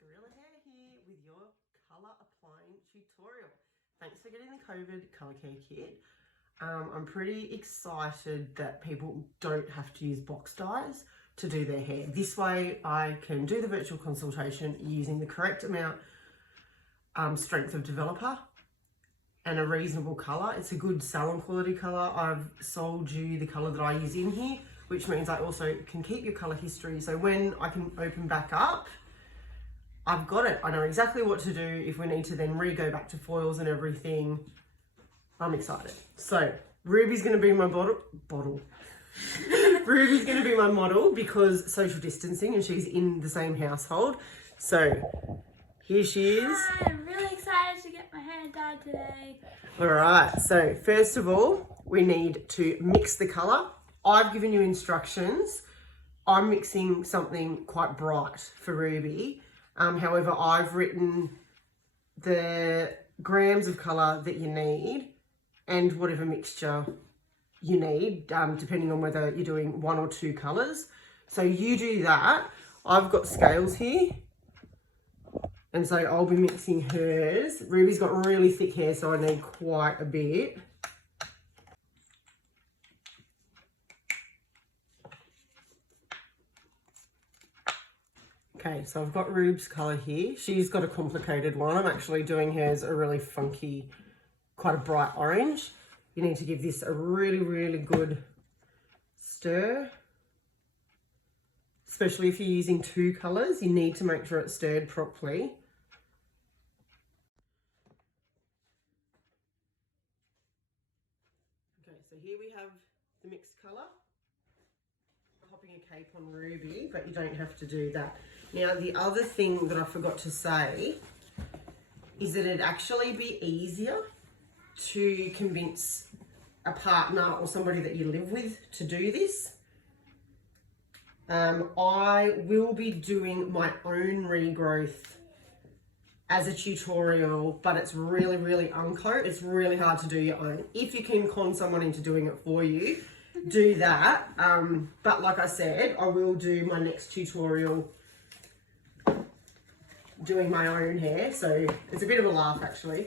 Gorilla Hair here with your colour applying tutorial. Thanks for getting the Covid Colour Care Kit. I'm pretty excited that people don't have to use box dyes to do their hair. This way I can do the virtual consultation using the correct amount strength of developer and a reasonable colour. It's a good salon quality colour. I've sold you the colour that I use in here, which means I also can keep your colour history. So when I can open back up, I've got it. I know exactly what to do if we need to then re-go back to foils and everything. I'm excited. So Ruby's going to be my bottle. Ruby's going to be my model because social distancing and she's in the same household. So here she is. Hi, I'm really excited to get my hair dyed today. All right. So first of all, we need to mix the colour. I've given you instructions. I'm mixing something quite bright for Ruby. However, I've written the grams of colour that you need and whatever mixture you need, depending on whether you're doing one or two colours. So you do that. I've got scales here. And so I'll be mixing hers. Ruby's got really thick hair, so I need quite a bit. Okay, so I've got Rube's colour here. She's got a complicated one. I'm actually doing hers a really funky, quite a bright orange. You need to give this a really, really good stir. Especially if you're using two colours, you need to make sure it's stirred properly. Okay, so here we have the mixed colour. Popping a cape on Ruby, but you don't have to do that. Now, the other thing that I forgot to say is that it'd actually be easier to convince a partner or somebody that you live with to do this. I will be doing my own regrowth as a tutorial, but it's really, really uncoat. It's really hard to do your own. If you can con someone into doing it for you, do that. But like I said, I will do my next tutorial doing my own hair. So it's a bit of a laugh actually.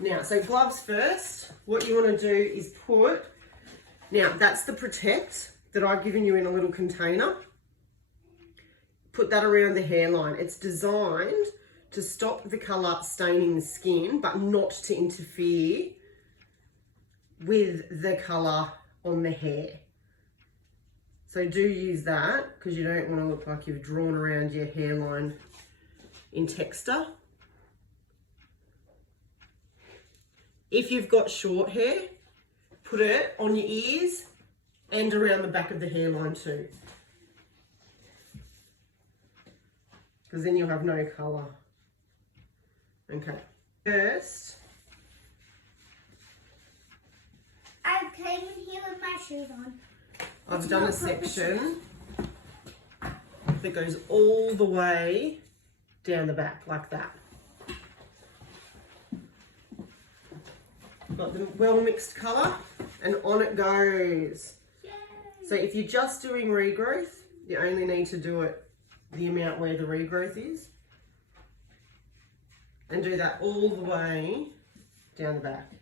Now, so gloves first. What you want to do is put, now that's the Protect that I've given you in a little container. Put that around the hairline. It's designed to stop the colour staining the skin, but not to interfere with the colour on the hair. So do use that because you don't want to look like you've drawn around your hairline in texture. If you've got short hair, put it on your ears and around the back of the hairline too, because then you'll have no colour. Okay, first I came in here with my shoes on. I've done a section that goes all the way down the back like that. Got the well mixed colour and on it goes. Yay. So if you're just doing regrowth, you only need to do it the amount where the regrowth is and do that all the way down the back.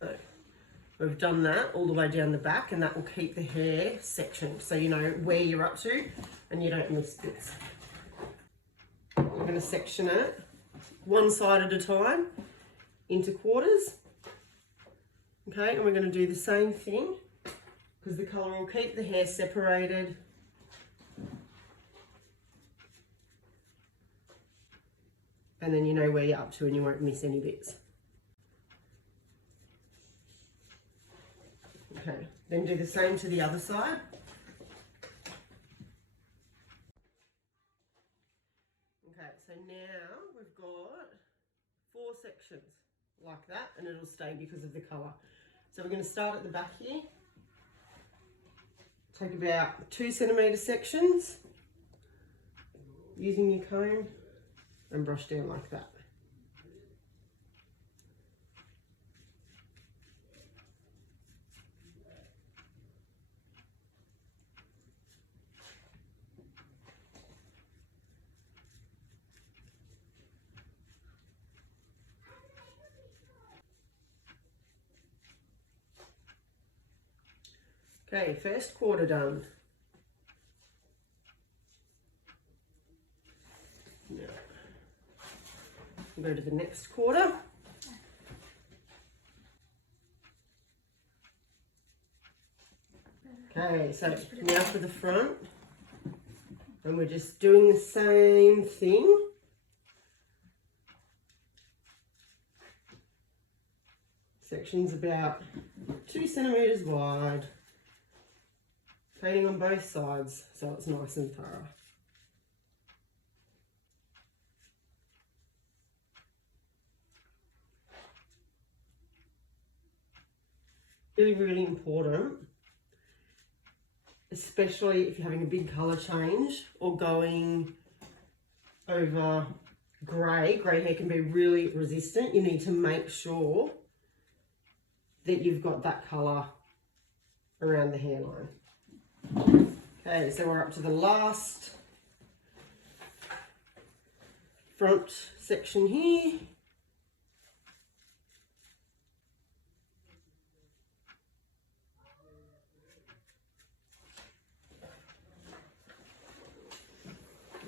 So we've done that all the way down the back and that will keep the hair sectioned so you know where you're up to and you don't miss bits. We're going to section it one side at a time into quarters. Okay, and we're going to do the same thing because the colour will keep the hair separated. And then you know where you're up to and you won't miss any bits. Okay, then do the same to the other side. Okay, so now we've got 4 sections like that and it'll stay because of the colour. So we're going to start at the back here. Take about 2 centimetre sections using your comb and brush down like that. Okay, first quarter done. Now, we'll go to the next quarter. Okay, so now for the front. And we're just doing the same thing. Section's about 2 centimetres wide. Painting on both sides so it's nice and thorough. Really, really important, especially if you're having a big colour change or going over grey. Grey hair can be really resistant. You need to make sure that you've got that colour around the hairline. Okay, so we're up to the last front section here.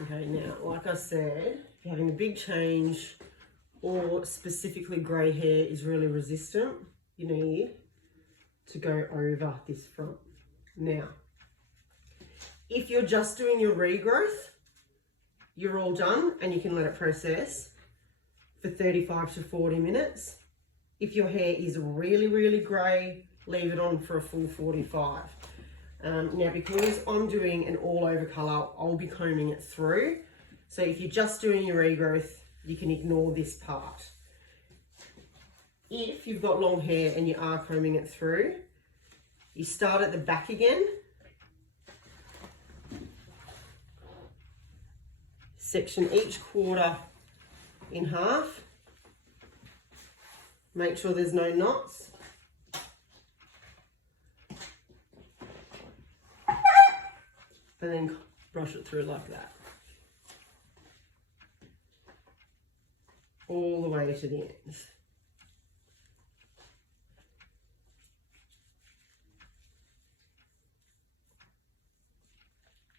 Okay, now, like I said, if you're having a big change or specifically grey hair is really resistant, you need to go over this front. Now, if you're just doing your regrowth, you're all done and you can let it process for 35 to 40 minutes. If your hair is really, really grey, leave it on for a full 45. Now, because I'm doing an all over colour, I'll be combing it through. So if you're just doing your regrowth, you can ignore this part. If you've got long hair and you are combing it through, you start at the back again. Section each quarter in half. Make sure there's no knots. And then brush it through like that. All the way to the ends.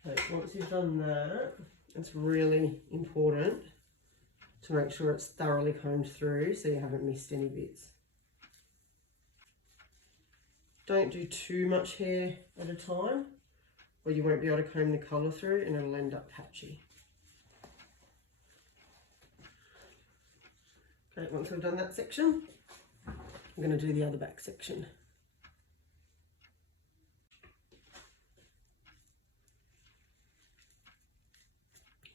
So once you've done that, it's really important to make sure it's thoroughly combed through so you haven't missed any bits. Don't do too much hair at a time, or you won't be able to comb the colour through and it'll end up patchy. Okay, once I've done that section, I'm going to do the other back section.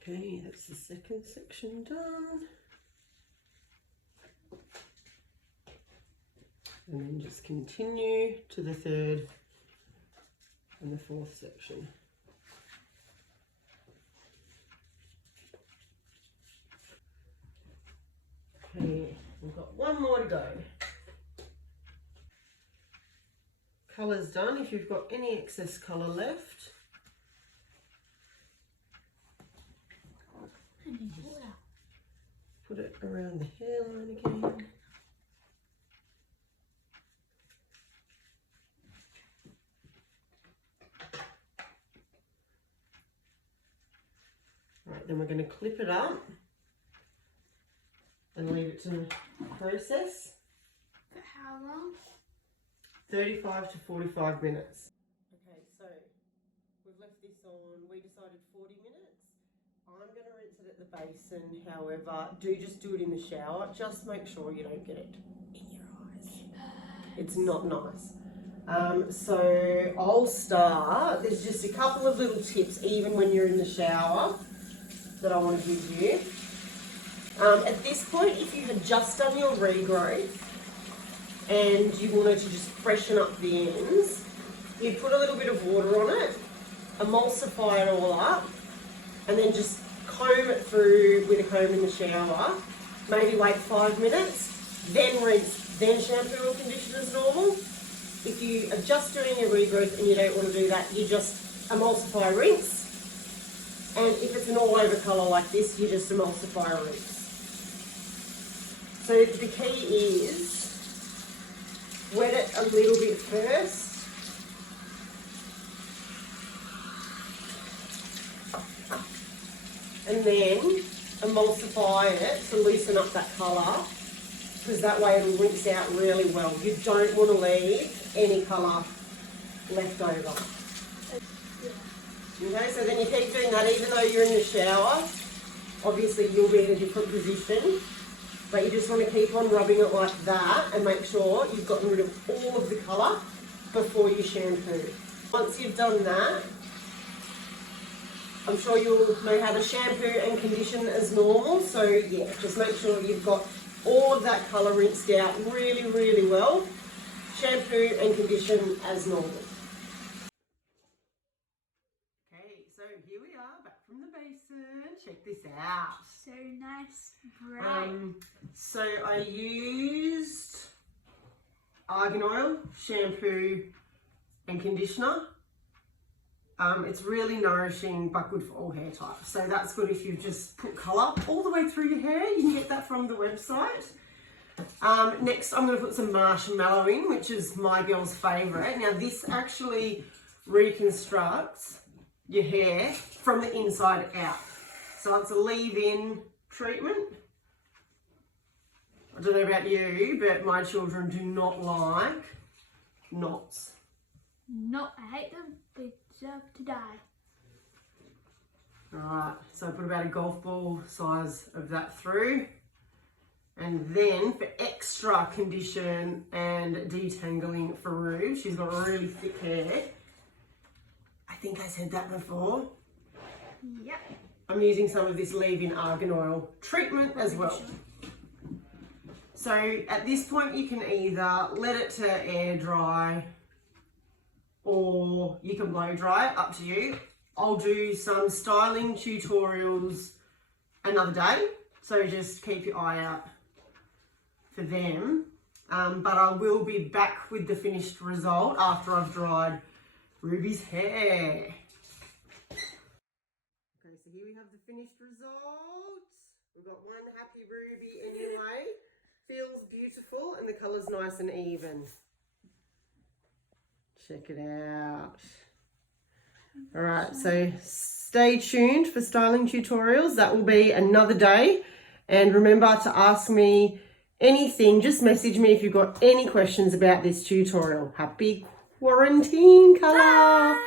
Okay, that's the second section done. And then just continue to the third and the fourth section. Okay, we've got one more to go. Colour's done. If you've got any excess colour left, put it around the hairline again. Right, then we're going to clip it up and leave it to process. For how long? 35 to 45 minutes. Okay, so we've left this on, we decided 40 minutes. I'm going to rinse it at the basin, however, do just do it in the shower. Just make sure you don't get it in your eyes. It's not nice. So I'll start, there's just a couple of little tips even when you're in the shower that I want to give you. At this point, if you had just done your regrowth and you wanted to just freshen up the ends, you put a little bit of water on it, emulsify it all up, and then just comb it through with a comb in the shower. Maybe wait 5 minutes, then rinse, then shampoo or condition as normal. If you are just doing your regrowth and you don't want to do that, you just emulsify, rinse. And if it's an all over colour like this, you just emulsify, rinse. So the key is wet it a little bit first and then emulsify it to loosen up that colour, because that way it'll rinse out really well. You don't want to leave any colour left over. Okay, so then you keep doing that even though you're in the shower. Obviously you'll be in a different position, but you just want to keep on rubbing it like that and make sure you've gotten rid of all of the colour before you shampoo. Once you've done that, I'm sure you'll know how to shampoo and condition as normal. So yeah, just make sure you've got all of that colour rinsed out really, really well. Shampoo and condition as normal. Okay, so here we are back from the basin. Check this out. So nice, bright. So I used argan oil, shampoo and conditioner. It's really nourishing but good for all hair types. So that's good if you've just put colour all the way through your hair. You can get that from the website. Next I'm going to put some marshmallow in, which is my girl's favourite. Now this actually reconstructs your hair from the inside out. So it's a leave-in treatment. I don't know about you, but my children do not like knots. No, I hate them. They deserve to die. Alright, so I put about a golf ball size of that through. And then for extra condition and detangling for Rue, she's got really thick hair. I think I said that before. Yep. I'm using some of this leave-in argan oil treatment as well. So at this point you can either let it to air dry or you can blow dry it, up to you. I'll do some styling tutorials another day, so just keep your eye out for them. But I will be back with the finished result after I've dried Ruby's hair. Okay, so here we have the finished result. We've got one happy Ruby anyway. Feels beautiful and the colour's nice and even. Check it out. All right, so stay tuned for styling tutorials. That will be another day. And remember to ask me anything. Just message me if you've got any questions about this tutorial. Happy quarantine colour.